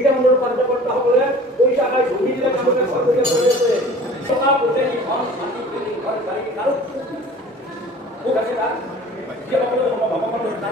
এটা মূল কার্য করতে হবে ওই জায়গায় ঢুকিয়ে দিলে আমাদের সরকারি রয়েছে সকাল করতে এই ফর্ম শান্তি করে ঘর বাড়ি কারো খুব আছে তার যে বলে বাবা করে না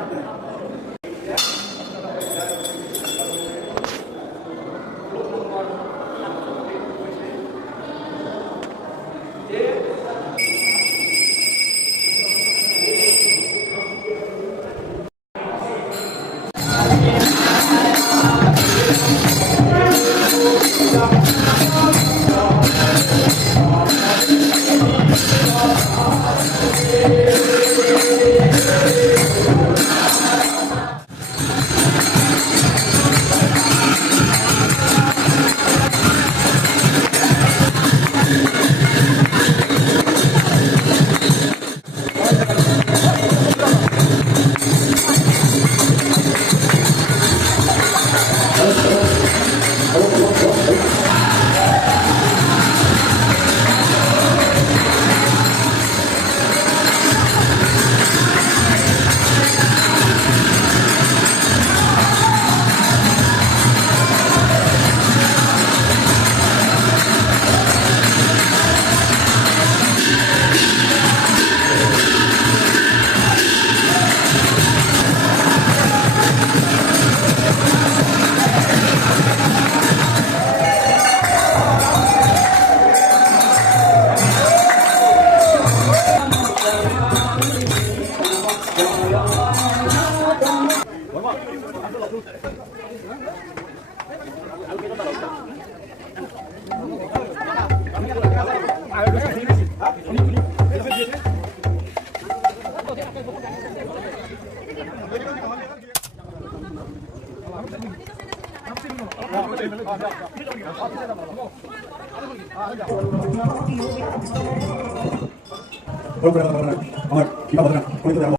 আমার